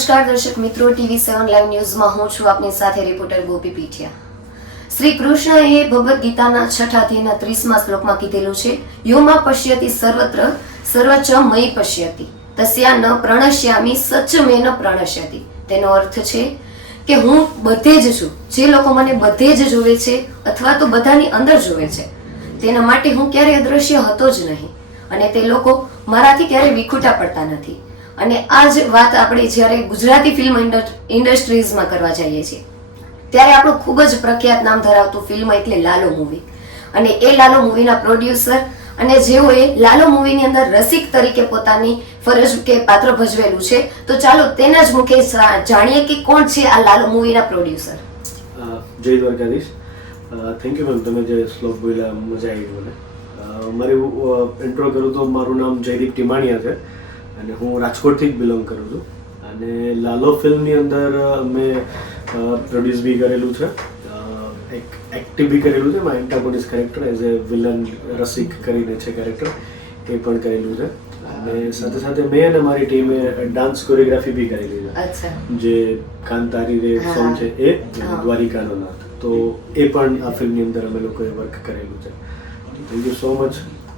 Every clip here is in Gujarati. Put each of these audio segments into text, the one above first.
નમસ્કાર દર્શક મિત્રો, TV7 લાઈવ ન્યૂઝમાં હું છું આપની સાથે રિપોર્ટર ગોપી પીઠિયા. શ્રી કૃષ્ણએ ભગવદ્ ગીતાના 6ઠા અધ્યાયના 30મા શ્લોકમાં કીધેલું છે, યોમાં પશ્યતિ સર્વત્ર સર્વચ મયી પશ્યતિ તસ્યા ન પ્રણશ્યામિ સચ્ચમેન પ્રણશ્યતિ. તેનો અર્થ છે કે હું બધે જ છું, જે લોકો મને બધે જ જોવે છે અથવા તો બધાની અંદર જોવે છે તેના માટે હું ક્યારેય અદ્રશ્ય હતો જ નહીં અને તે લોકો મારાથી ક્યારેય વિખૂટા પડતા નથી. અને આ જ વાત આપણે જ્યારે ગુજરાતી ફિલ્મ ઇન્ડસ્ટ્રીઝમાં કરવા જઈએ છીએ ત્યારે આપણું ખૂબ જ પ્રખ્યાત નામ ધરાવતું ફિલ્મ એટલે લાલો મૂવી. અને એ લાલો મૂવીના પ્રોડ્યુસર અને જેઓએ લાલો મૂવીની અંદર રસિક તરીકે પોતાની ફરજ કે પાત્ર ભજવેલું છે, તો ચાલો તેના જ મુખે જાણીએ કે કોણ છે આ લાલો મૂવીના પ્રોડ્યુસર. જય દ્વારકાધીશ. થેન્ક યુ મેમ, તમે જે શ્લોક બોલ્યા મજા આવી મને. મારું ઇન્ટ્રો કરું તો મારું નામ જયદીપ ટીમાણીયા છે અને હું રાજકોટથી જ બિલોંગ કરું છું. અને લાલો ફિલ્મની અંદર મેં પ્રોડ્યુસ બી કરેલું છે, એક એક્ટિવ બી કરેલું છે. મારા એન્ટાગોનિસ્ટ કેરેક્ટર એઝ એ વિલન રસિક કરીને છે કેરેક્ટર, એ પણ કરેલું છે. અને સાથે સાથે મેં અને મારી ટીમે ડાન્સ કોરિયોગ્રાફી બી કરેલી છે, જે કાંતારી રે સોંગ છે એ દ્વારિકાનો નાથ, તો એ પણ આ ફિલ્મની અંદર અમે લોકોએ વર્ક કરેલું છે. થેન્ક યુ સો મચ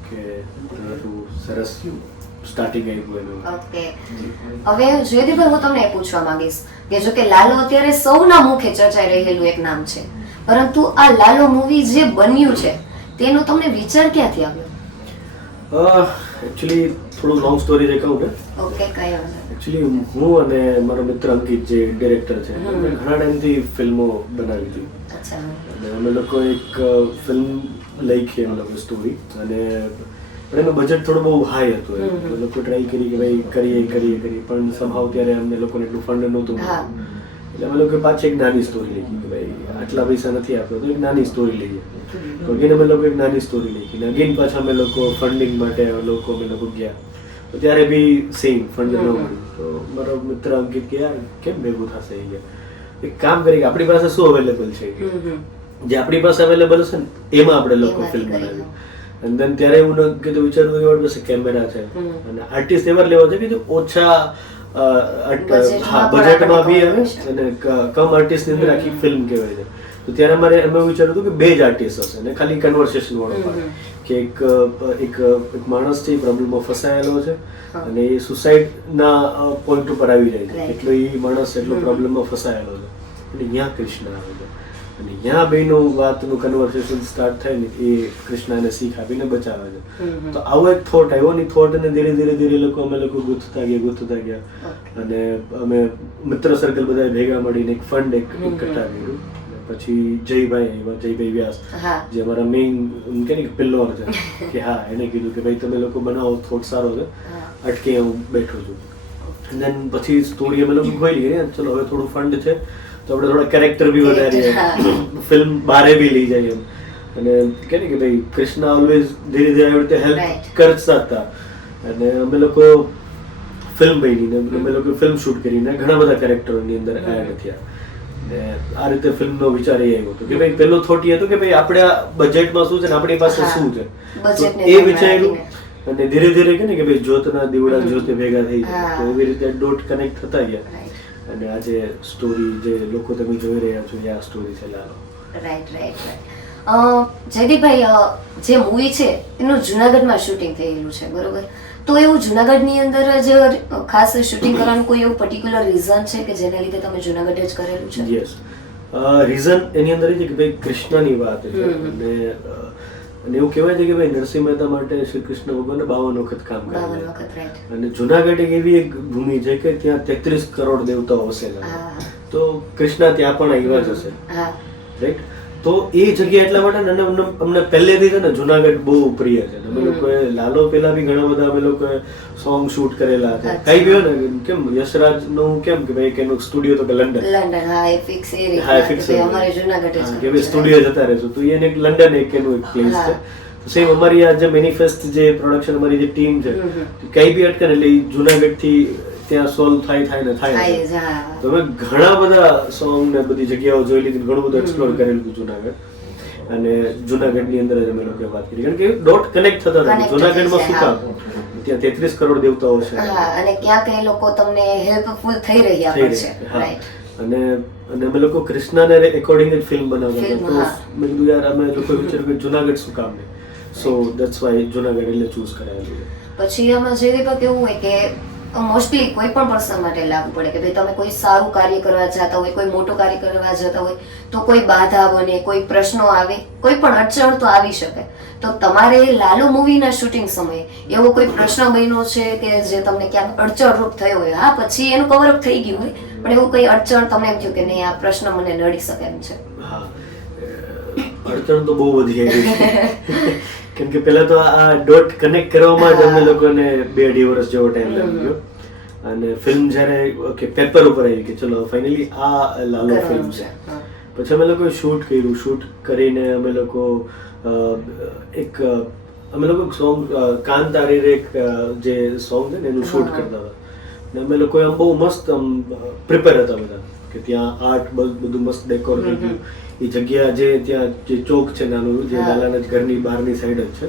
કે તમારું સરસ સ્ટાર્ટિંગ આવ્યું એનું. ઓકે, હવે જયદીપભાઈ હું તમને એ પૂછવા માંગીશ કે જો કે લાલો અત્યારે સૌના મુખે ચર્ચાઈ રહેલું એક નામ છે, પરંતુ આ લાલો મૂવી જે બન્યું છે તેનો તમને વિચાર ક્યાંથી આવ્યો? એકચ્યુઅલી થોડું લોંગ સ્ટોરી જે કહું કે ઓકે, કઈ વાંધો. એકચ્યુઅલી હું અને મારો મિત્ર અંકિત જે ડિરેક્ટર છે, ઘણા ટાઈમથી ફિલ્મો બનાવી હતી. અચ્છા. અને અમે લોકો એક ફિલ્મ લખી, અમે લોકો સ્ટોરી, અને એનું બજેટ થોડું બહુ હાઈ હતું. અમે લોકો ટ્રાય કરી કે ભાઈ કરીએ પણ સમહાવ ત્યારે અમને લોકોને એટલું ફંડ નહોતું, એટલે અમે લોકો પાછી એક નાની સ્ટોરી લખી કે ભાઈ આટલા પૈસા નથી આપતો તો એક નાની સ્ટોરી લઈએ. તો અગેન અમે લોકો એક નાની સ્ટોરી લખી, અગેન પાછા અમે લોકો ફંડિંગ માટે અમે લોકો ગયા, તો ત્યારે બી સેમ ફંડ ન મળ્યું. તો મારો મિત્ર અંકિત કે યાર કેમ ભેગું થશે, એક કામ કરીએ આપણી પાસે શું અવેલેબલ છે, જે આપણી પાસે અવેલેબલ હશે ને એમાં આપણે લોકો ફિલ્મ બનાવી. અને દેન ત્યારે હું કીધું વિચારવું કે મારી પાસે કેમેરા છે અને આર્ટિસ્ટ એવા લેવા છે કે જે ઓછા બજેટમાં બી આવે અને કમ આર્ટિસ્ટની અંદર આખી ફિલ્મ કહેવાય છે. તો ત્યારે અમે વિચાર્યું હતું કે બે જ આર્ટિસ્ટ હશે ને ખાલી કન્વર્સેશન વાળો પાર્ટ, કે એક માણસ છે એ પ્રોબ્લેમમાં ફસાયેલો છે અને એ સુસાઇડના પોઈન્ટ ઉપર આવી જાય છે, એટલો એ માણસ એટલો પ્રોબ્લેમમાં ફસાયેલો છે અને ત્યાં કૃષ્ણ આવે છે અને ત્યાં બેનું વાતનું કન્વર્સેશન સ્ટાર્ટ થાય ને એ કૃષ્ણને શીખ આપીને બચાવે છે. તો આવો એક થોટ આવ્યો ને થોટ અને ધીરે ધીરે અમે લોકો ગુથતા ગયા અને અમે મિત્ર સર્કલ બધા ભેગા મળીને એક ફંડ એકઠા કર્યું. પછી જયભાઈ વ્યાસ જે અમારા મેઇન કે પિલ્લોર છે, કે હા એને કીધું કે ભાઈ તમે લોકો બનાવો, થોટ સારો છે, અટકે હું બેઠો છું. દેન પછી સ્ટોરી અમે લોકો ખોઈ લઈએ, ચલો હવે થોડું ફંડ છે તો આપણે થોડા કેરેક્ટર બી વધારીએ, ફિલ્મ બારે બી લઈ જાય એમ. અને કે ભાઈ કૃષ્ણ ઓલવેઝ ધીરે ધીરે આવી રીતે હેલ્પ કરતા હતા અને અમે લોકો ફિલ્મ બની, અમે લોકો ફિલ્મ શૂટ કરીને ઘણા બધા કેરેક્ટરોની અંદર એડ થયા. આ રીતે ફિલ્મનો વિચાર એ આવ્યો હતો કે ભાઈ પેલો થોટ એ હતો કે ભાઈ આપણે બજેટમાં શું છે ને આપણી પાસે શું છે, એ વિચાર્યું. અને ધીરે ધીરે કે ભાઈ જ્યોતના દીવડા જ્યોતે ભેગા થઈ જાય, તો એવી રીતે ડોટ કનેક્ટ થતા ગયા અને આજે સ્ટોરી જે લોકો તમે જોઈ રહ્યા છો એ આ સ્ટોરી છે લાલો. રાઈટ. જયદીપભાઈ, જે મૂવી છે એનું જુનાગઢમાં શૂટિંગ થયેલું છે, બરોબર? તો એવું જુનાગઢની અંદર જ ખાસ શૂટિંગ કરવાનું કોઈ એવું પર્ટિક્યુલર રીઝન છે કે જેના લીધે તમે જુનાગઢ જ કરેલું છે? યસ, રીઝન એની અંદર એ છે કે ભાઈ કૃષ્ણની વાત છે અને એવું કહેવાય છે કે ભાઈ નરસિંહ મહેતા માટે શ્રી કૃષ્ણ ભગવાને 52 વખત કામ કર્યું અને જુનાગઢ એક એવી એક ભૂમિ છે કે ત્યાં 33 કરોડ દેવતાઓ વસેલા, તો કૃષ્ણ ત્યાં પણ આવ્યા જ હશે, રાઈટ? તો એ જગ્યા એટલા માટે અમને પહેલેથી છે ને જુનાગઢ બહુ પ્રિય છે. અમે લોકોએ લાલો પેલા બી ઘણા બધા અમે લોકોએ સોંગ શૂટ કરેલા હતા. કઈ બી હોય ને કેમ યશરાજ નું કેમ કે ભાઈ એનું સ્ટુડિયો તો કે લંડન, હા એ ફિક્સ એરિયા, અમારે જુનાગઢ જ કે ભાઈ સ્ટુડિયો જતા રહેશું, તો એને એક લંડન એક એનું એક પ્લેસ છે. સેમ અમારી આ જે મેનિફેસ્ટ જે પ્રોડક્શન અમારી જે ટીમ છે કઈ બી અટકે ને એટલે જુનાગઢ થી ત્યાં સોલ્વ થાય ને તો અમે ઘણા બધા સોંગ ને બધી જગ્યાઓ જોઈ લીધી, ઘણું બધું એક્સપ્લોર કરેલું જુનાગઢ. અને જુનાગઢની અંદર જ અમે લોકો વાત કરી, કારણ કે ડોટ કનેક્ટ થતા હતા. જુનાગઢમાં શું કામ ત્યાં 33 કરોડ દેવતાઓ છે. હા, અને ક્યાંક એ લોકો તમને હેલ્પફુલ થઈ રહ્યા પણ છે. રાઈટ. અને અમે લોકો કૃષ્ણને એકોર્ડિંગ જ ફિલ્મ બનાવતા હતા. તો મેં કીધું યાર અમે લોકો વિચાર્યું કે જુનાગઢ શું કામ નહીં, સો દેટ્સ વાય જુનાગઢ એટલે ચૂઝ કરાયેલું છે. પછી આમાં જયદીપ કેવું હોય કે મોસ્ટલી કોઈ પણ પર્સન માટે લાગુ પડે કે ભાઈ તમે કોઈ સારું કાર્ય કરવા જતા હોય, કોઈ મોટું કાર્ય કરવા જતા હોય તો કોઈ બાધા બને, કોઈ પ્રશ્નો આવે, કોઈ પણ અડચણ તો આવી શકે. તો તમારે લાલુ મૂવીના શૂટિંગ સમયે એવો કોઈ પ્રશ્ન બન્યો છે કે જે તમને ક્યાંક અડચણરૂપ થયો હોય? હા, પછી એનું કવરઅપ થઈ ગયું હોય, પણ એવું કઈ અડચણ તમને એમ થયું કે નહીં આ પ્રશ્ન મને નડી શકે એમ છે? હા, અડચણ તો બહુ વધી ગઈ કેમ કે પેલા તો આ ડોટ કનેક્ટ કરવામાં જ અમને લોકોને 2-2.5 વર્ષ જેવો ટાઈમ લાગી ગયો. અને ફિલ્મ જ્યારે પેપર ઉપર આવી કે ચલો ફાઇનલી આ લાલો ફિલ્મ છે, પછી અમે લોકોએ શૂટ કર્યું. શૂટ કરીને અમે લોકો અમે લોકો સોંગ કાંતારી એક જે સોંગ છે ને એનું શૂટ કરતા હતા. અને અમે લોકો આમ બહુ મસ્ત પ્રિપેર હતા બધા કે ત્યાં આર્ટ બધું મસ્ત ડેકોર થઈ ગયું. એ જગ્યા જે ત્યાં જે ચોક છે નાનું, જે લાલાના ઘરની બહારની સાઈડ જ છે,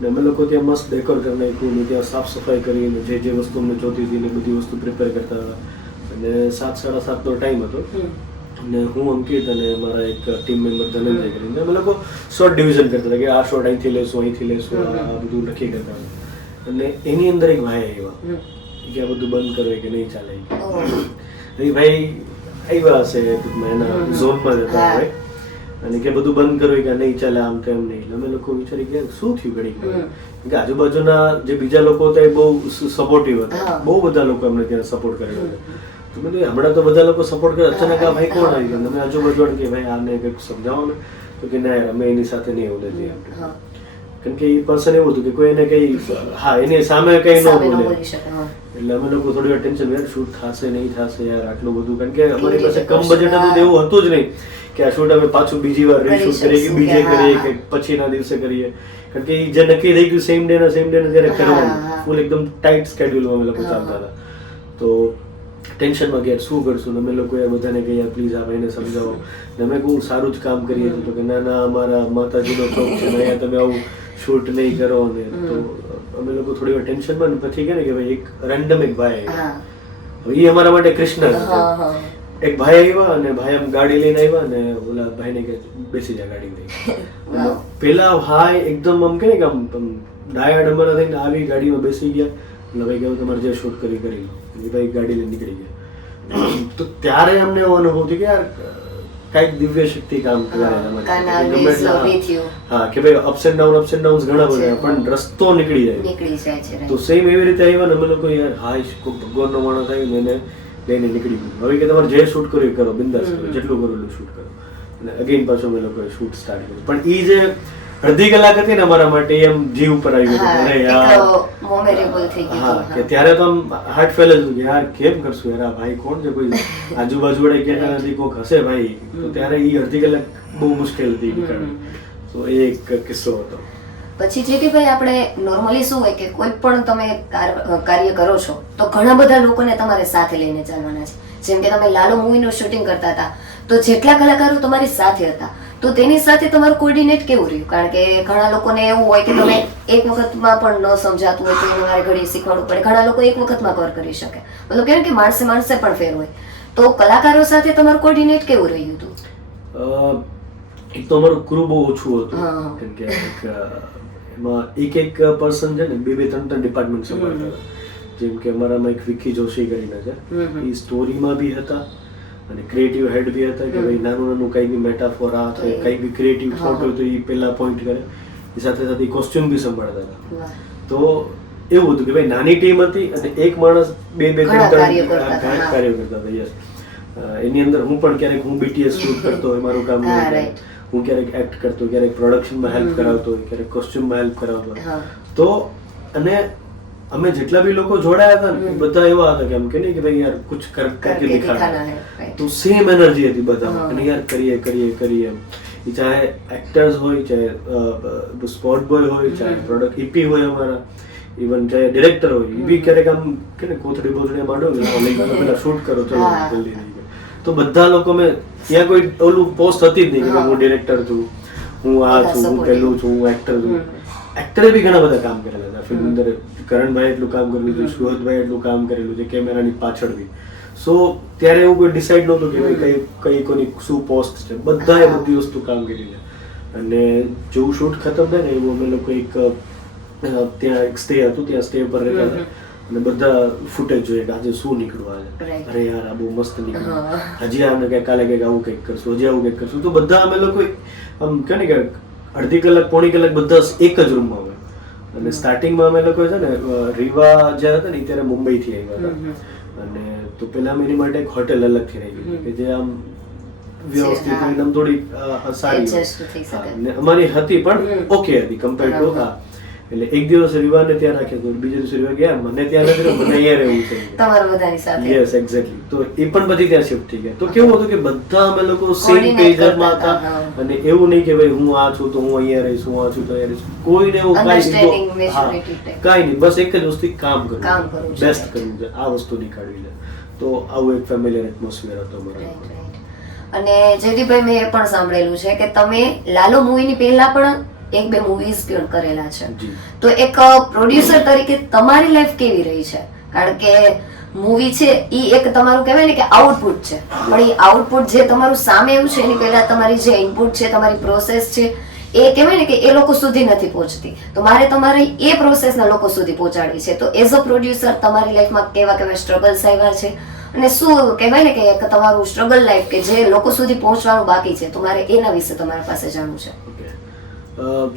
ને અમે લોકો ત્યાં મસ્ત ડેકોર કરી નાખ્યું ને ત્યાં સાફ સફાઈ કરીને જે જે વસ્તુ અમને જોતી હતી ને બધી વસ્તુ પ્રિપેર કરતા હતા. અને 7-7:30 નો ટાઈમ હતો. અને હું અંકિત અને મારા એક ટીમ મેમ્બર ધનંજય કરીને અમે લોકો શોર્ટ ડિવિઝન કરતા હતા કે આ શોર્ટ અહીંથી લેશું, આ બધું નક્કી કરતા હતા. અને એની અંદર એક ભાઈ આવ્યા કે આ બધું બંધ કરો કે નહીં ચાલે. એ ભાઈ આવ્યા હશે ટૂંકમાં એના ઝોનમાં જતા હોય અને કે બધું બંધ કરો કે નહીં ચાલે આમ તેમ નહીં. અમે લોકો વિચારી કે શું થયું ઘડીક, કે આજુબાજુના જે બીજા લોકો હતા એ બહુ સપોર્ટિવ હતા, બહુ બધા લોકો અમને ત્યાં સપોર્ટ કરેલો હતો. તો મેં કીધું હમણાં તો બધા લોકો સપોર્ટ કરે, અચાનક આ ભાઈ કોણ આવી ગયા? તમે આજુબાજુ કે ભાઈ આને કંઈક સમજાવો ને, તો કે ના યાર અમે એની સાથે નહીં એવું નથી. કારણ કે એ પર્સન એવું હતું કે કોઈ એને કઈ એની સામે કઈ ન બોલે. એટલે અમે લોકો થોડી વાર ટેન્શન, યાર શૂટ થશે નહીં થશે યાર આટલું બધું, કારણ કે અમારી પાસે કમ બજેટ હતું એવું હતું જ નહીં કે આ શૂટ અમે પાછું બીજી વાર રીશૂટ કરીએ કે બીજે કરીએ કે પછીના દિવસે કરીએ. કારણ કે જે નક્કી થઈ ગયું સેમ ડે ત્યારે કરવાનું, ફૂલ એકદમ ટાઈટ સ્કેડ્યુલમાં અમે લોકો ચાલતા હતા. તો ટેન્શનમાં ગયા શું કરશું ને અમે લોકો બધાને કહ્યા પ્લીઝ આ ભાઈને સમજાવો. ને અમે કહું સારું જ કામ કરીએ તો કે ના ના અમારા માતાજીનો ચોક છે અહીંયા તમે આવું શૂટ નહીં કરો. ને તો અમે લોકો થોડી વાર ટેન્શનમાં ને પછી કે ભાઈ એક રેન્ડમ એક ભાઈ આવ્યા, એ અમારા માટે કૃષ્ણ હતા. એક ભાઈ આવ્યા અને ભાઈ આમ ગાડી લઈને આવ્યા અને ઓલા ભાઈને કે બેસી જા ગાડીમાં. પેલા ભાઈ એકદમ આમ કે આમ ડાયા ડમરા થઈને આવી ગાડીમાં બેસી ગયા. એટલે ભાઈ કહ્યું તમારે જે શૂટ કરી લો. એ ભાઈ ગાડી લઈને નીકળી ગયા. તો ત્યારે અમને એવો અનુભવ થયો કે યાર કઈક દિવ્ય શક્તિ કામ કરે. હા કે ભાઈ અપ્સ એન્ડ ડાઉન્સ ઘણા બધા પણ રસ્તો નીકળી જાય. તો સેમ એવી રીતે આવ્યા ને અમે લોકો યાર ભગવાનનો માણસ આવી એને લઈને નીકળી ગયું. હવે કે તમારે જે શૂટ કર્યું કરો, બિંદાસ કરો, જેટલું કરો એટલું શૂટ કરો. અને અગેન પાછું અમે લોકોએ શૂટ સ્ટાર્ટ કર્યું. પણ એ જે અડધી કલાક હતી ને અમારા માટે એમ જીવ ઉપર આવી ગયું કે ત્યારે તો આમ હાર્ટ ફેલ જ યાર કેમ કરશું યાર, આ ભાઈ કોણ છે, કોઈ આજુબાજુ વાળા કહેતા નથી કોક હશે ભાઈ. તો ત્યારે એ અડધી કલાક બહુ મુશ્કેલ હતી. તો એ એક કિસ્સો હતો. પછી જેઠીભાઈ આપણે નોર્મલી શું હોય કે કોઈ પણ તમે કાર્ય કરો છો તો ઘણા બધા લોકોને તમારે સાથે લઈને ચાલવાના છે. જેમ કે તમે લાલો મૂવીનું શૂટિંગ કરતા હતા તો જેટલા કલાકારો તમારી સાથે હતા તો તેની સાથે તમારું કોર્ડિનેટ કેવું રહ્યું? કારણ કે ઘણા લોકોને એવું હોય કે તમે એક વખતમાં પણ ન સમજાતું હોય તો તમારે ઘડી શીખવાડવું પડે. ઘણા લોકો એક વખતમાં કવર કરી શકે, મતલબ કેમ કે માણસે પણ ફેર હોય. તો કલાકારો સાથે તમારું કોર્ડિનેટ કેવું રહ્યું હતું? એક તો અમારું ક્રૂ બહુ ઓછું હતું, કેમ કે એમાં એક પર્સન છે ને 2-3 ડિપાર્ટમેન્ટ સંભાળતા હતા. જેમ કે અમારામાં એક વિકી જોશી કરીને છે, એ સ્ટોરીમાં બી હતા અને ક્રિએટિવ હેડ બી હતા કે ભાઈ નાનું કઈ બી મેટાફોર આ થાય, કઈ બી ક્રિએટિવ થોટ હોય તો એ પહેલા પોઈન્ટ કરે. એ સાથે સાથે કોસ્ટ્યુમ બી સંભાળતા હતા. તો એવું હતું કે ભાઈ નાની ટીમ હતી અને એક માણસ 2-3 કાર્યો કરતા હતા. યસ, એની અંદર હું પણ ક્યારેક હું BTS શૂટ કરતો હોય, મારું કામ હું ક્યારેક એક્ટ કરતો, ક્યારેક પ્રોડક્શનમાં હેલ્પ કરાવતો હોય, ક્યારેક કોસ્ટ્યુમમાં હેલ્પ કરાવતો હોય. તો અને અમે જેટલા બી લોકો જોડાયા હતા ને બધા એવા હતા કે આમ કે નહીં કે ભાઈ યાર કુછ કરકે દિખાના હે. તો સેમ એનર્જી હતી બધામાં અને યાર કરીએ. એ ચાહે એક્ટર્સ હોય, ચાહે સ્પોટ બોય હોય, ચાહે પ્રોડક્ટ EP હોય અમારા, ઇવન ચાહે ડિરેક્ટર હોય, એ બી ક્યારેક આમ કે ને કોથળી માંડો પેલા શૂટ કરો તો જલ્દી. તો બધા લોકો મેં ત્યાં કોઈ ઓલું પોસ્ટ હતી જ નહીં કે હું ડિરેક્ટર છું, હું આ છું, હું પેલું છું, હું એક્ટર છું. એક્ટરે બી ઘણા બધા કામ કરેલા હતા ફિલ્મ અંદર. કરણભાઈ એટલું કામ કરેલું છે, સુહદભાઈ એટલું કામ કરેલું છે કેમેરાની પાછળ બી. સો ત્યારે એવું કોઈ ડિસાઈડ નહોતું કે ભાઈ કઈ કોની શું પોસ્ટ છે, બધાએ બધી વસ્તુ કામ કરી છે. અને જેવું શૂટ ખતમ થાય ને એવું અમે લોકો એક ત્યાં એક સ્ટે હતું, ત્યાં સ્ટે પર રહેતા હતા અને બધા ફૂટેજ જોઈએ કે આજે શું નીકળવા છે, અરે યાર આ બહુ મસ્ત નીકળ્યું, હજી આને કંઈક કાલે કંઈક આવું કંઈક કરશું, હજી આવું કંઈક કરશું. તો બધા અમે લોકો આમ કહે ને કે અડધી કલાક પોણી કલાક બધા એક જ રૂમમાં હોય. અને સ્ટાર્ટિંગમાં અમે લોકો છે ને રીવા જ્યાં હતા ને ત્યારે મુંબઈથી આવ્યા હતા અને તો પેલા અમે એની માટે એક હોટેલ અલગથી રહી ગઈ કે જે આમ વ્યવસ્થિત એકદમ થોડી સારી ને અમારી હતી પણ ઓકે હતી કમ્પેર ટુ. હા એટલે એક દિવસ રીવાને ત્યાં રાખ્યો તો બીજે દિવસે રીવા ગયા મને ત્યાં નથી રહ્યું, મને અહીંયા રહેવું છે તમારા બધાની સાથે. Yes exactly. તો એ પણ પછી ત્યાં શિફ્ટ થઈ ગયા. તો કેવું હતું કે બધા અમે લોકો સેમ પેજમાં હતા અને એવું નહીં કે ભાઈ હું આ છું તો હું અહીંયા રહીશ, હું આ છું તો અહીંયા રહીશ, કોઈને એવું કાંઈ નહીં. બસ એક જ વસ્તુ કામ કરવું, બેસ્ટ કરવું છે, આ વસ્તુ નીકાળવી છે. તો આવું એક ફેમિલિયર એટમોસ્ફિયર હતો મારો. અને જયદીપભાઈ મેં એ પણ સાંભળેલું છે કે તમે લાલો મૂવીની પહેલા પણ એક બે મૂવીઝ પણ કરેલા છે. તો એક પ્રોડ્યુસર તરીકે તમારી લાઈફ કેવી રહી છે? કારણ કે મૂવી છે એ એક તમારું કહેવાય ને કે આઉટપુટ છે, પણ એ આઉટપુટ જે તમારું સામે એવું છે એની પહેલા તમારી જે ઇનપુટ છે, તમારી પ્રોસેસ છે એ કહેવાય ને કે એ લોકો સુધી નથી પહોંચતી. તો મારે તમારી એ પ્રોસેસના લોકો સુધી પહોંચાડવી છે. તો એઝ અ પ્રોડ્યુસર તમારી લાઈફમાં કેવા કેવા સ્ટ્રગલ્સ આવ્યા છે અને શું કહેવાય ને કે એક તમારું સ્ટ્રગલ લાઈફ કે જે લોકો સુધી પહોંચવાનું બાકી છે, તો મારે એના વિશે તમારા પાસે જાણવું છે.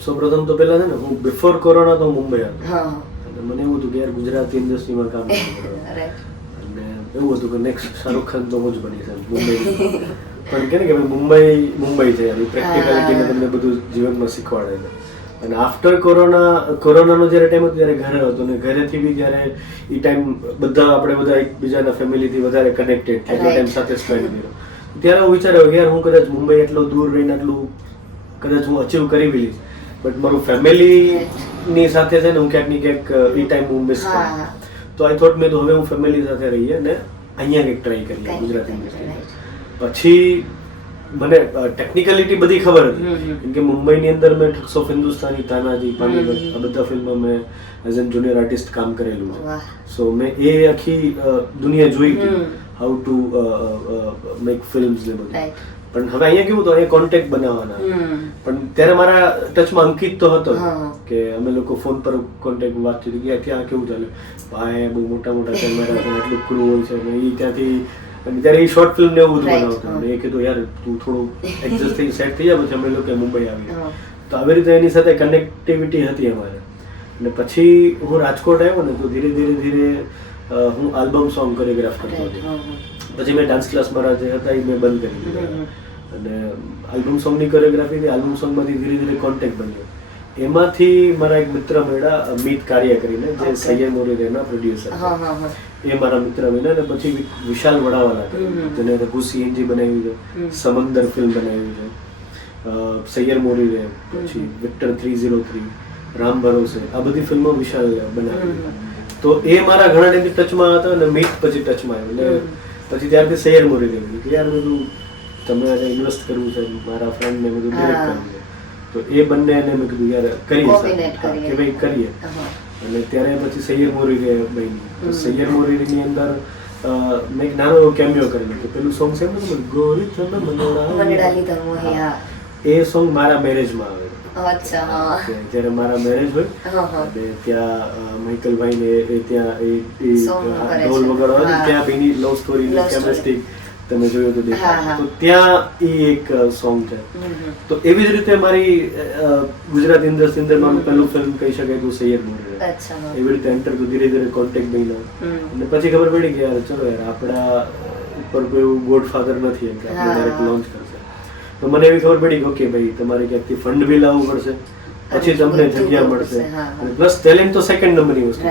સૌપ્રથમ તો પહેલા છે ને હું બિફોર કોરોના તો મુંબઈ હતો અને મને એવું હતું કે યાર ગુજરાતી ઇન્ડસ્ટ્રીમાં કામ કરવું અને એવું હતું કે નેક્સ્ટ શાહરુખ ખાન તો હું જ બની છે મુંબઈ. પણ કે ને કે મુંબઈ છે યાર, પ્રેક્ટિકાલિટીને તમને બધું જીવનમાં શીખવાડે છે. અને આફ્ટર કોરોનાનો જ્યારે ટાઈમ હતો ત્યારે ઘરે હતો ને ઘરેથી બી જ્યારે એ ટાઈમ આપણે બધા એકબીજાના ફેમિલીથી વધારે કનેક્ટેડ થયા, ટાઈમ સાથે સ્પેન્ડ કર્યો. ત્યારે હું વિચાર્યો કે યાર હું કદાચ મુંબઈ એટલો દૂર રહીને આટલું કદાચ હું અચીવ કરી બી લઈશ, બટ મારું ફેમિલીની સાથે છે ને હું ક્યાંક ને ક્યાંક એ ટાઈમ હું મિસ કરું. તો આઈ થોટ મેં તો હવે હું ફેમિલી સાથે રહીએ અને અહીંયા કંઈક ટ્રાય કરીએ ગુજરાતી ઇન્ડસ્ટ્રી. પછી મને ટેકનિકલિટી બધી ખબર હતી કેમ કે મુંબઈની અંદર મેં ઠગ્સ ઓફ હિન્દુસ્તાની, તાનાજી, પાનીપત આ બધા ફિલ્મમાં મેં એઝ એન જુનિયર આર્ટિસ્ટ કામ કરેલું છે. સો મેં એ આખી દુનિયા જોઈ હતી, હાઉ ટુ મેક ફિલ્મ્સ ને બધું. પણ હવે અહીંયા કેવું તો અહીંયા કોન્ટેક્ટ બનાવવાના, પણ ત્યારે મારા ટચમાં અંકિત તો હતો કે અમે લોકો ફોન પર કોન્ટેક્ટ વાતચીત કે ત્યાં કેવું ચાલે, ભાઈ બહુ મોટા મોટા કેમેરા છે, એટલું ક્રૂ હોય છે અને એ ત્યાંથી ત્યારે એ શોર્ટ ફિલ્મ ને એવું બધું બનાવતું અને એ કીધું યાર તું થોડું એડજસ્ટ થઈ સેટ થઈ જાય પછી અમે લોકો મુંબઈ આવીએ. તો આવી રીતે એની સાથે કનેક્ટિવિટી હતી અમારે. અને પછી હું રાજકોટ આવ્યો ને તો ધીરે ધીરે હું આલ્બમ સોંગ કોરિયોગ્રાફ કરતો હતો. પછી મેં ડાન્સ ક્લાસ મારા જે હતા એ મેં બંધ કરી દીધા અને આલ્બમ સોંગની કોરિયોગ્રાફી, આલ્બમ સોંગમાંથી ધીરે ધીરે કોન્ટેક્ટ બન્યો. એમાંથી મારા એક મિત્ર મળ્યા મીત કાર્ય કરીને, જે સૈયદ મોરીના પ્રોડ્યુસર છે. એ મારા મિત્ર બન્યા અને પછી વિશાલ વડાવાલા જેને રઘુ સીએનજી બનાવ્યું છે, સમંદર ફિલ્મ બનાવ્યું છે, સૈયર મોરી રહે, પછી વિક્ટર 303, રામ ભરોસે, આ બધી ફિલ્મો વિશાલ બનાવી. તો એ મારા ઘણા ટાઈમથી ટચમાં હતા અને મીત પછી ટચમાં આવ્યો. એટલે પછી ત્યારથી સૈયર મોરી રહી કે યાર બધું તમે ઇન્વેસ્ટ કરવું છે, મારા ફ્રેન્ડને બધું ડિરેક્ટ કરવું છે. તો એ બંનેને મેં કીધું યાર કરીએ કે ભાઈ કરીએ. અને ત્યારે પછી સૈયર મોરી બની. તો સૈયર મોરીની અંદર મેં એક નાનો એવો કેમિયો કરેલો કે પેલું સોંગ છે ગોરી તને મંડળા, એ સોંગ મારા મેરેજમાં આવે. જ્યારે મારા મેરેજ હોય અને ત્યાં માઇકલભાઈ ને ત્યાં ઢોલ વગાડવા ત્યાં બેની લવ સ્ટોરી કેમેસ્ટિક તમે જોયું તો દેખાય. તો ત્યાં એ એક સોંગ છે. તો એવી જ રીતે મારી ગુજરાત ઇન્ડસ્ટ્રી અંદર મારું પહેલું ફિલ્મ કહી શકાય તો સૈયદ મોરી. એવી રીતે એન્ટર તો ધીરે ધીરે કોન્ટેક્ટ બન્યો અને પછી ખબર પડી કે યાર ચલો યાર આપણા ઉપર કોઈ એવું ગોડફાધર નથી એમ કે આપણે ડાયરેક્ટ લોન્ચ કરશે. તો મને એવી ખબર પડી કે ઓકે ભાઈ તમારે ક્યાંકથી ફંડ બી લાવવું પડશે, પછી તમને જગ્યા મળશે અને પ્લસ ટેલેન્ટ તો સેકન્ડ નંબરની વસ્તુ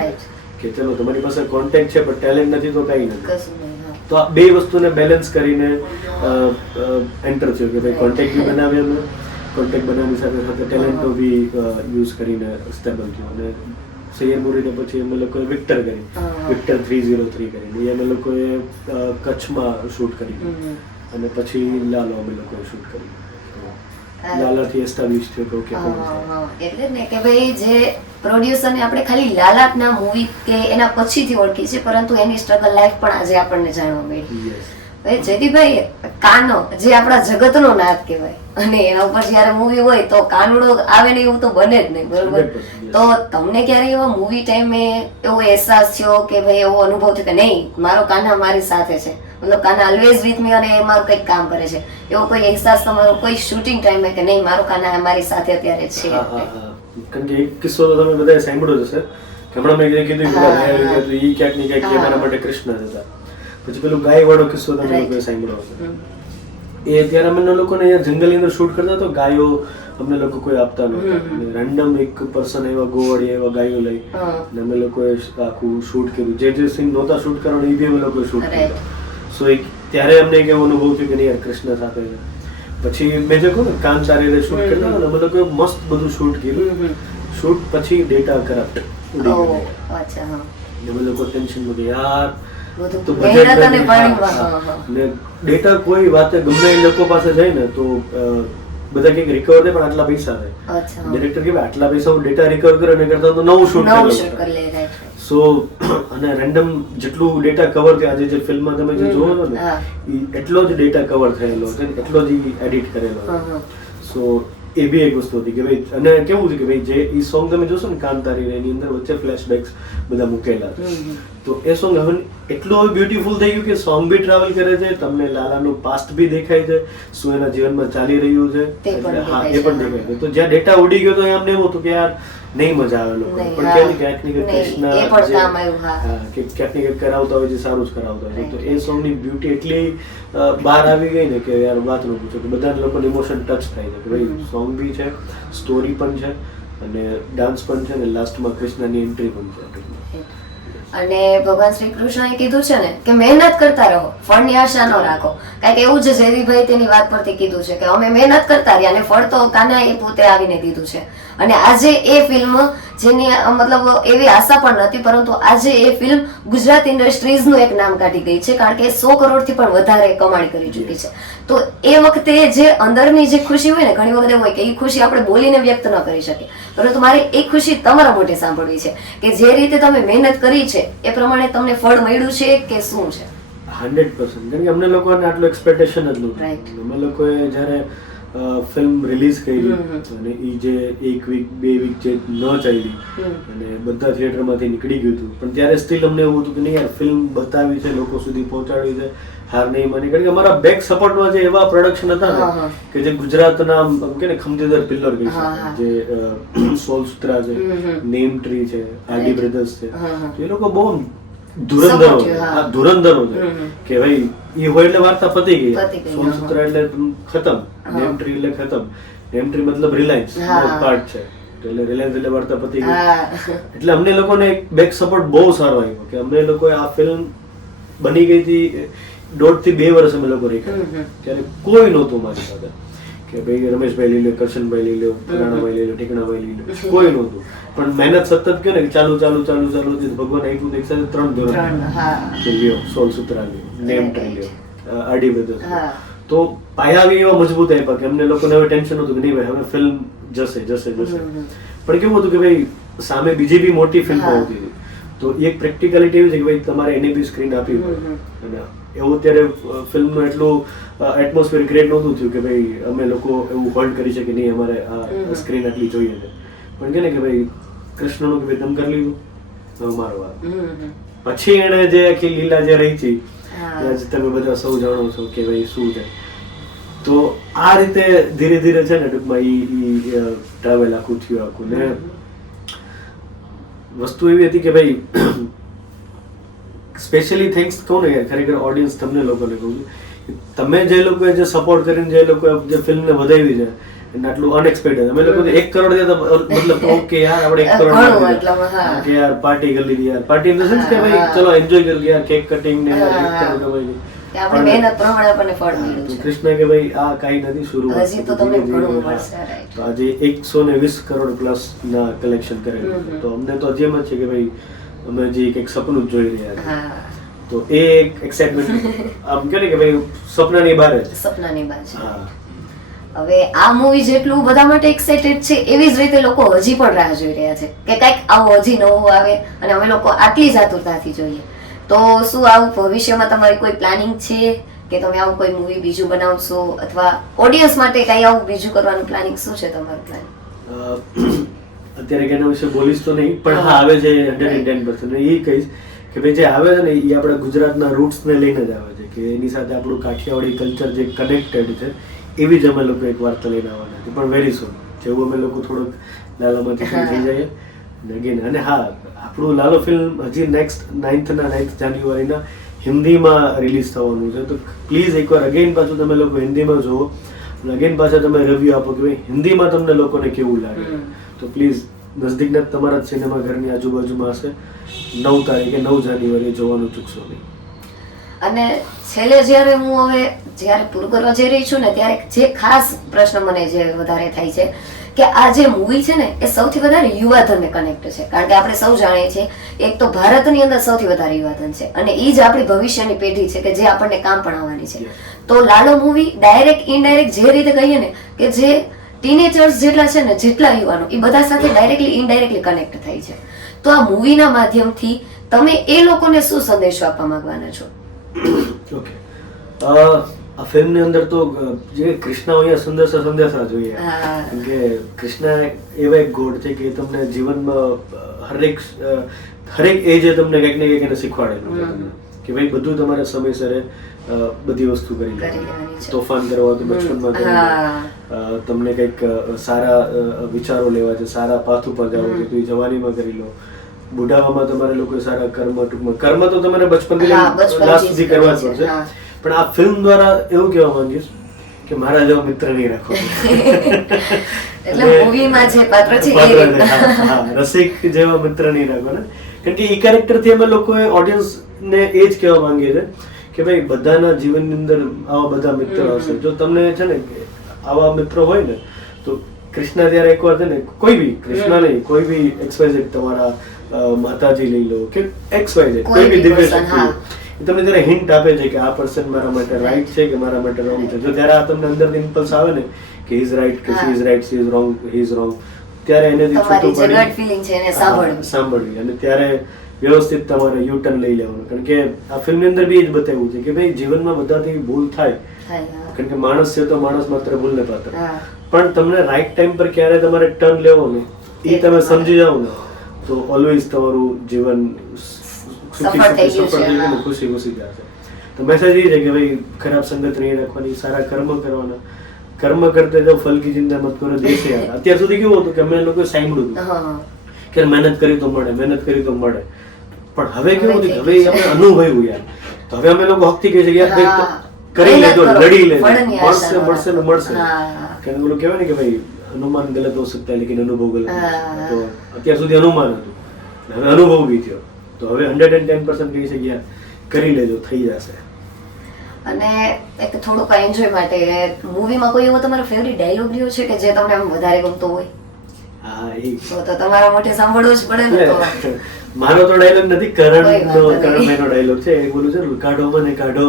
કે ચલો તમારી પાસે કોન્ટેક્ટ છે પણ ટેલેન્ટ નથી તો કઈ નથી. તો આ બે વસ્તુને બેલેન્સ કરીને એન્ટર થયો કે ભાઈ કોન્ટેક્ટ બી બનાવ્યા અમે, કોન્ટેક્ટ બનાવવાની સાથે સાથે ટેલેન્ટો બી યુઝ કરીને સ્ટેબલ થયો. અને સૈયદ મોરીને પછી અમે લોકોએ વિક્ટર કરી, વિક્ટર 303 કરીને એ અમે લોકોએ કચ્છમાં શૂટ કરી અને પછી લાલો અમે લોકોએ શૂટ કરી. લાલાથી એસ્ટાબ્લિશ થયો કે કોણ છે. એટલે જ ને કે ભાઈ જે પ્રોડ્યુસરને આપણે ખાલી લાલાટના મૂવી કે એના પછીથી ઓળખી છે, પરંતુ એની સ્ટ્રગલ લાઈફ પણ આજે આપણને જાણવા મળી. Yes. ભાઈ જયદીપભાઈ, કાનો જે આપણા જગતનો નાથ કહેવાય, અને એના ઉપર જ્યારે મૂવી હોય તો કાનુડો આવે ને એવું તો બને જ નહીં, બરોબર? 100%, તો તમને ક્યારે એવો મૂવી ટાઈમે એવો અહેસાસ થયો કે ભાઈ એવો અનુભવ થયો કે નહીં, મારો કાન્હા મારી સાથે છે, મતલબ કાન્હા ઓલવેઝ વિથ મી અને એ મારું કંઈક કામ કરે છે, એવો કોઈ અહેસાસ તમારો કોઈ શૂટિંગ ટાઈમે કે નહીં મારો કાન્હા મારી સાથે અત્યારે છે? કારણ કે એક કિસ્સો તો તમે બધાએ સાંભળ્યો જ હશે કે હમણાં મેં જે કીધું કે ભાઈ ઈ ક્યાંક ને ક્યાંક એ મારા માટે કૃષ્ણ જ હતા. પછી પેલું ગાય વાળો કિસ્સો તમે લોકોએ સાંભળ્યો હશે. એ ત્યારે અમે લોકોને અહીંયા જંગલની અંદર શૂટ કરતા તો ગાયો અમને લોકો કોઈ આપતા નહોતા. રેન્ડમ એક પર્સન એવા ગોવાળી એવા ગાયો લઈ અને અમે લોકોએ આખું શૂટ કર્યું. જે સીન નહોતા શૂટ કરવાનું એ બી અમે લોકોએ શૂટ કર્યા. સો ત્યારે અમને એક એવો અનુભવ થયો કે નહીં યાર કૃષ્ણ સાથે. પછી મેં જે કહું ને કામ સારી શૂટ કરતા હતા, અમે લોકોએ મસ્ત બધું શૂટ કર્યું. શૂટ પછી ડેટા કરપ્ટ ઉડી ગયો. અમે લોકો ટેન્શનમાં કે યાર તો ડેટા કોઈ વાતે ગમે એ લોકો પાસે જાય ને તો બધા કંઈક રિકવર થાય પણ આટલા પૈસા થાય. ડિરેક્ટર કે આટલા પૈસા હું ડેટા રિકવર કરે ને કરતા તો નવું શૂટ કરી લે. સો અને રેન્ડમ જેટલું ડેટા કવર થાય આજે જે ફિલ્મમાં તમે જે જોવો છો ને એટલો જ ડેટા કવર થયેલો છે, એટલો જ એડિટ કરેલો. સો એ બી એક વસ્તુ હતી કે ભાઈ, અને કેવું છે કે ભાઈ જે ઈ સોંગ તમે જોશો ને કાન તારી એની અંદર વચ્ચે ફ્લેશબેક્સ બધા મૂકેલા છે. તો એ સોંગ હવે એટલું હવે બ્યુટીફુલ થઈ ગયું કે સોંગ બી ટ્રાવેલ કરે છે, તમને લાલાનું પાસ્ટ બી દેખાય છે, શું એના જીવનમાં ચાલી રહ્યું છે હા એ પણ દેખાય છે. તો જ્યાં ડેટા ઉડી ગયો તો એમને એવું હતું કે યાર નહીં મજા આવે લોકો, પણ ક્યાંક ને ક્યાંક કૃષ્ણ કે ક્યાંક ને ક્યાંક કરાવતા હોય છે, સારું જ કરાવતા હોય છે. તો એ સોંગની બ્યુટી એટલી બહાર આવી ગઈ ને કે યાર વાત ન પૂછો, કે બધા લોકોને ઇમોશન ટચ થાય છે કે ભાઈ સોંગ બી છે, સ્ટોરી પણ છે અને ડાન્સ પણ છે ને લાસ્ટમાં કૃષ્ણની એન્ટ્રી પણ છે. અને ભગવાન શ્રી કૃષ્ણએ કીધું છે ને કે મહેનત કરતા રહો, ફળની આશા ન રાખો. કારણ કે એવું જ જયદીપભાઈ તેની વાત પરથી કીધું છે કે અમે મહેનત કરતા રહ્યા અને ફળ તો કાન્હાએ પોતે આવીને દીધું છે. અને આજે એ ફિલ્મ જેની મતલબ એવી આશા પણ નથી, પરંતુ આજે એ ફિલ્મ ગુજરાત ઇન્ડસ્ટ્રીઝનું એક નામ કાઢી ગઈ છે, કારણ કે 100 કરોડથી પણ વધારે કમાણી કરી ચૂકી છે. તો એ વખતે જે અંદરની જે ખુશી હોય ને, ઘણી વખત એવું હોય કે એ ખુશી આપણે બોલીને વ્યક્ત ન કરી શકીએ, પરંતુ મારે એ ખુશી તમારા મોઢે સાંભળવી છે કે જે રીતે તમે મહેનત કરી છે એ પ્રમાણે તમને ફળ મળ્યું છે કે શું છે? 100%. કારણ કે અમને લોકોને આટલું એક્સપેક્ટેશન જ નહોતું. અમે લોકોએ જ્યારે ફિલ્મ રિલીઝ કરી અને એ જે એક વીક 2 વીક જે ન ચાલી અને બધા થિયેટરમાંથી નીકળી ગયું હતું, પણ ત્યારે સ્ટીલ અમને એવું હતું કે નહીં યાર ફિલ્મ બતાવી છે, લોકો સુધી પહોંચાડવી છે, હાર નહીં માની. કારણ કે અમારા બેક સપોર્ટમાં જે એવા પ્રોડક્શન હતા ને કે જે ગુજરાતના કે ને ખમતીદર પિલ્લર કહી શકે, જે સોલ સુત્રા છે, નેમ ટ્રી છે, આરડી બ્રધર્સ છે, તો એ લોકો બહુ ધુરંધરો છે કે ભાઈ એ હોય એટલે વાર્તા પતી ગઈ. સોલ સુત્રા એટલે ખતમ, નેમ ટ્રી એટલે ખતમ. નેમ ટ્રી મતલબ રિલાયન્સ પાર્ટ છે, એટલે રિલાયન્સ એટલે વાર્તા પતી ગઈ. એટલે અમને લોકોને એક બેક સપોર્ટ બહુ સારો આવ્યો કે અમને લોકોએ આ ફિલ્મ બની ગઈ હતી 1.5 થી 2 વર્ષ અમે લોકો રેખ્યા, ત્યારે કોઈ નહોતું મારી સાથે કે ભાઈ રમેશભાઈ લઈ લો, કરશનભાઈ લઈ લો, ફલાણાભાઈ લઈ લો, ઠીકણાભાઈ લઈ લો, કોઈ નહોતું. પણ મહેનત સતત કે ને ચાલુ ભગવાન આપ્યું એક સાથે 3 ધોરણ કે લ્યો, સોલ સુત્રા લ્યો, નેમ ટ્રી લ્યો, આરડી બ્રધર્સ. તો પાયા આવી એવા મજબૂત આપ્યા કે અમને લોકોને હવે ટેન્શન હતું કે નહીં ભાઈ હવે ફિલ્મ જશે. પણ કેવું હતું કે ભાઈ સામે બીજી બી મોટી ફિલ્મો આવતી હતી, તો એક પ્રેક્ટિકાલિટી એવી છે કે ભાઈ તમારે એને બી સ્ક્રીન આપવી પડે. અને એવું ત્યારે ફિલ્મનું એટલું એટમોસ્ફિયર ક્રિએટ નહોતું થયું કે ભાઈ અમે લોકો એવું હોલ્ડ કરી શકીએ નહીં અમારે આ સ્ક્રીન આટલી જોઈએ છે. પણ કે ને કે ભાઈ કૃષ્ણનું કે ભાઈ તમે કરી લીધું, હવે મારો વાર. પછી એને જે આખી લીલા જે રહી છે તમે બધા સૌ જાણો છો કે ભાઈ શું છે. તો આ રીતે ધીરે ધીરે છે ને ટૂંકમાં ઈ ટ્રાવેલ આખું થયું આખું. ને વસ્તુ એવી હતી કે ભાઈ સ્પેશિયલી થેન્ક્સ કહું ને યાર, ખરેખર ઓડિયન્સ તમને લોકોને કહું છું, તમે જે લોકોએ જે સપોર્ટ કરીને જે લોકોએ જે ફિલ્મને વધાવી છે અને આટલું અનએક્સપેક્ટેડ. અમે લોકો 1 કરોડ દેતા મતલબ ઓકે યાર આપણે 1 કરોડ કે યાર પાર્ટી કરી લીધી, યાર પાર્ટી ઇન ધ સેન્સ કે ભાઈ ચલો એન્જોય કરી યાર, કેક કટિંગ ને 1 કરોડ કમાઈ આપણે મહેનત પ્રમાણે આપણને ફળ મળ્યું છે. કૃષ્ણ કે ભાઈ આ કાઈ નથી, શરૂઆત હજી તો તમને ઘણું મળશે. તો આજે 120 કરોડ પ્લસ ના કલેક્શન કરેલું, તો અમને તો હજી એમ જ છે કે ભાઈ અમે જે એક સપનું જ જોઈ રહ્યા છીએ. તો એ એક એક્સાઇટમેન્ટ આમ કે ને કે ભાઈ સપનાની બહાર છે. હવે આ મૂવી જેટલું બધા માટે એક્સાઇટેડ છે એવી જ રીતે લોકો હજી પણ રાહ જોઈ રહ્યા છે કે કંઈક આવું હજી નવું આવે અને અમે લોકો આટલી જ આતુરતાથી જોઈએ. તો શું આવું ભવિષ્યમાં તમારી કોઈ પ્લાનિંગ છે કે તમે આવું કોઈ મૂવી બીજું બનાવશો અથવા ઓડિયન્સ માટે કઈ આવું બીજું કરવાનું પ્લાનિંગ શું છે તમારું પ્લાન? અત્યારે એના વિશે બોલીશ તો નહીં, પણ હા આવે છે 110%. એ કહીશ કે ભાઈ જે આવે છે ને એ આપણા ગુજરાતના રૂટ્સને લઈને જ આવે છે, કે એની સાથે આપણું કાઠિયાવાડી કલ્ચર જે કનેક્ટેડ છે એવી જ અમે લોકો એક વાર્તા લઈને આવવાના છે. પણ વેરી સૂન જેવું અમે લોકો થોડુંક લાલામાંથી થઈ જઈએ અગેન. અને હા, આપણું લાલો ફિલ્મ હજી નેક્સ્ટ 9th જાન્યુઆરીના હિન્દીમાં રિલીઝ થવાનું છે. તો પ્લીઝ એકવાર અગેન પાછું તમે લોકો હિન્દીમાં જુઓ અને અગેન પાછા તમે રિવ્યુ આપો કે ભાઈ હિન્દીમાં તમને લોકોને કેવું લાગે. તો પ્લીઝ નજદીકના તમારા સિનેમા ઘરની આજુબાજુમાં હશે 9 તારીખે 9 જાન્યુઆરી જોવાનું ચૂકશો નહીં. અને છેલ્લે જ્યારે હું હવે જ્યારે પૂરું કરવા જઈ રહી છું ને ત્યારે જે ખાસ પ્રશ્ન મને જે વધારે થાય છે કે આ જે મૂવી છે ને એ સૌથી વધારે યુવાધનને કનેક્ટ છે. કારણ કે આપણે સૌ જાણીએ છીએ એક તો ભારતની અંદર સૌથી વધારે યુવાધન છે અને એ જ આપણી ભવિષ્યની પેઢી છે કે જે આપણને કામ પણ આવવાની છે. તો લાલો મૂવી ડાયરેક્ટ ઇનડાયરેક્ટ જે રીતે કહીએ ને કે જે ટીનેજર્સ જેટલા છે ને જેટલા યુવાનો એ બધા સાથે ડાયરેક્ટલી ઇનડાયરેક્ટલી કનેક્ટ થાય છે. તો આ મૂવીના માધ્યમથી તમે એ લોકોને શું સંદેશો આપવા માંગવાના છો? ઓકે, આ ફિલ્મની અંદર તો જે કૃષ્ણ અહીંયા સંદેશા જોઈએ, કેમ કે કૃષ્ણ એવા એક ગોડ છે કે તમને જીવનમાં હરેક એજે તમને કંઈક ને કંઈક એને શીખવાડેલું છે કે ભાઈ બધું તમારે સમયસર બધી વસ્તુ કરી લેવાની. તોફાન કરવા તો બચપનમાં કરી લો, તમને કંઈક સારા વિચારો લેવા છે, સારા પાથ ઉપર જવું છે તો એ જવાનીમાં કરી લો, બુઢાવામાં તમારે લોકો સારા કર્મ તો તમારે બચપનથી લાસ્ટ સુધી કરવા જ પડશે. પણ આ ફિલ્મ દ્વારા એવું કહેવા માંગીશ કે મારા જેવો મિત્ર નહીં રાખો. એટલે મૂવીમાં જે પાત્ર છે એ રસિક જેવા મિત્ર નહીં રાખો ને, કારણ કે એ કેરેક્ટરથી અમે લોકોએ ઓડિયન્સને એ જ કહેવા માંગીએ છીએ કે ભાઈ બધાના જીવનની અંદર આવા બધા મિત્રો હશે. જો તમને છે ને આવા મિત્રો હોય ને તો કૃષ્ણ ત્યારે એકવાર છે ને કોઈ બી કૃષ્ણ નહીં કોઈ બી XYZ તમારા માતાજી લઈ લો કે XYZ કોઈ બી દિવ્ય શક્તિ તમને જયારે હિન્ટ આપે છે કે આ પર્સન મારા માટે રાઈટ છે કે મારા માટે રોંગ છે. જો ત્યારે આ તમને અંદરથી ઇમ્પલ્સ આવે ને કે હી ઇઝ રાઈટ કે she is right, she is wrong, he is wrong, ત્યારે એનેથી છૂટું પડી સાંભળવી અને ત્યારે વ્યવસ્થિત તમારે યુ ટર્ન લઈ લેવાનું. કારણ કે આ ફિલ્મની અંદર બી એ જ બતાવ્યું છે કે ભાઈ જીવનમાં બધાથી ભૂલ થાય, કારણ કે માણસ છે તો માણસ માત્ર ભૂલને પાત્ર, પણ તમને રાઈટ ટાઈમ પર ક્યારે તમારે ટર્ન લેવાનું એ તમે સમજી જાઓ ને તો ઓલવેઝ તમારું જીવન સફળ થઈ ગયું, ખુશી જશે. તો મેસેજ એ છે કે ભાઈ ખરાબ સંગત નહીં રાખવાની, સારા કર્મ કરવાના, કર્મ કરતે જો ફલ કી ચિંતા મત કરો. દેશે અત્યાર સુધી કેવું હતું કે અમે લોકો સાંભળ્યું હતું કે મહેનત કરી તો મળે, મહેનત કરી તો મળે, પણ હવે કેવું હતું હવે અમે અનુભવ્યું યાર. તો હવે અમે લોકો હકથી કહે છે યાર કરી લેજો, લડી લેજો, મળશે મળશે ને મળશે. કે પેલું કહેવાય ને કે ભાઈ અનુમાન ગલત હો સકતા લેકિન અનુભવ ગલત. તો અત્યાર સુધી અનુમાન હતું, હવે અનુભવ બી થયો. તો હવે 110% કહી શકીએ કરી લેજો, થઈ જશે. અને એક થોડુંક એન્જોય માટે મૂવીમાં કોઈ એવો તમારો ફેવરિટ ડાયલોગ રહ્યો છે કે જે તમને આમ વધારે ગમતો હોય? હા, એ તો તમારા મોઢે સાંભળવું જ પડે ને. તો મારો તો ડાયલોગ નથી, કરણભાઈનો ડાયલોગ છે. એ બોલું છે કાઢો મને કાઢો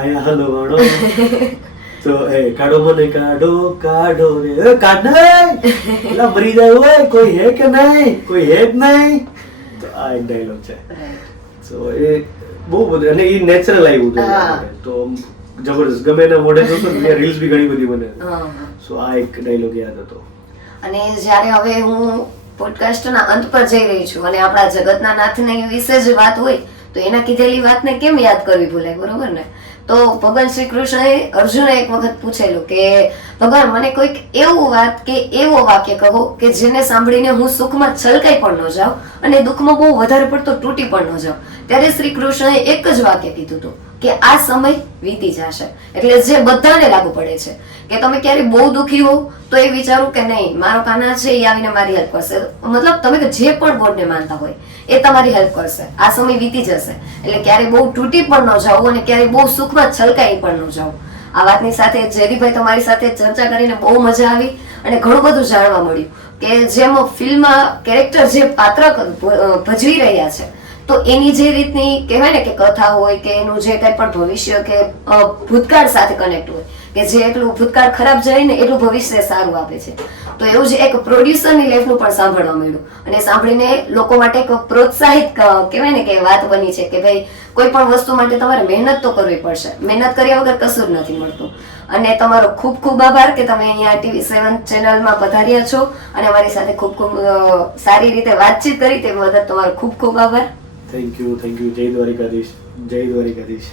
આયા હલવાણો, તો એ કાઢો મને કાઢો કાઢો રે કાઢ પેલા મરી જાય હોય કોઈ હે કે નહીં, કોઈ હે જ નહીં. તો આ એક ડાયલોગ છે. તો એ બહુ બધું અને એ નેચરલ આવ્યું હતું, તો જબરદસ્ત ગમે એના મોઢે જોશો ને રીલ્સ બી ઘણી બધી બને. સો આ એક ડાયલોગ યાદ હતો. અને જ્યારે હવે હું પોડકાસ્ટના અંત પર જઈ રહી છું અને આપણા જગતના નાથની વિશે જ વાત હોય તો એના કીધેલી વાતને કેમ યાદ કરવી ભૂલાય, બરોબર ને? તો ભગવાન શ્રી કૃષ્ણએ અર્જુને એક વખત પૂછેલું કે ભગવાન મને કોઈક એવું વાત કે એવો વાક્ય કહો કે જેને સાંભળીને હું સુખમાં છલકાઈ પણ ન જાઉં અને દુઃખમાં બહુ વધારે પડતો તૂટી પણ ન જાઉં. ત્યારે શ્રી કૃષ્ણએ એક જ વાક્ય કીધું હતું કે આ સમય વીતી જશે. એટલે જે બધાને લાગુ પડે છે કે તમે ક્યારે બહુ દુઃખી હો તો એ વિચારો કે નહીં મારો કાના છે એ આવીને મારી હેલ્પ કરશે, મતલબ તમે જે પણ ગોડને માનતા હોય એ તમારી હેલ્પ કરશે, આ સમય વીતી જશે. એટલે ક્યારે બહુ તૂટી પણ ન જાવ અને ક્યારે બહુ સુખમાં છલકાઈ પણ ન જાવ. આ વાતની સાથે જયદીપભાઈ તમારી સાથે ચર્ચા કરીને બહુ મજા આવી અને ઘણું બધું જાણવા મળ્યું કે જેમ ફિલ્મમાં કેરેક્ટર જે પાત્ર ભજવી રહ્યા છે તો એની જે રીતની કહેવાય ને કે કથા હોય કે એનું જે કંઈ પણ ભવિષ્ય કે ભૂતકાળ સાથે કનેક્ટ હોય કે જે એટલું ભૂતકાળ ખરાબ જાય ને એટલું ભવિષ્ય સારું આપે છે. તો એવું જ એક પ્રોડ્યુસરની લાઈફનું પણ સાંભળવા મળ્યું અને સાંભળીને લોકો માટે એક પ્રોત્સાહિત કહેવાય ને કે વાત બની છે કે ભાઈ કોઈ પણ વસ્તુ માટે તમારે મહેનત તો કરવી પડશે, મહેનત કર્યા વગર કશું જ નથી મળતું. અને તમારો ખૂબ ખૂબ આભાર કે તમે અહીંયા TV7 ચેનલમાં પધાર્યા છો અને અમારી સાથે ખૂબ ખૂબ સારી રીતે વાતચીત કરી તે બદલ તમારો ખૂબ ખૂબ આભાર. Thank you. જય દ્વારિકાધીશ.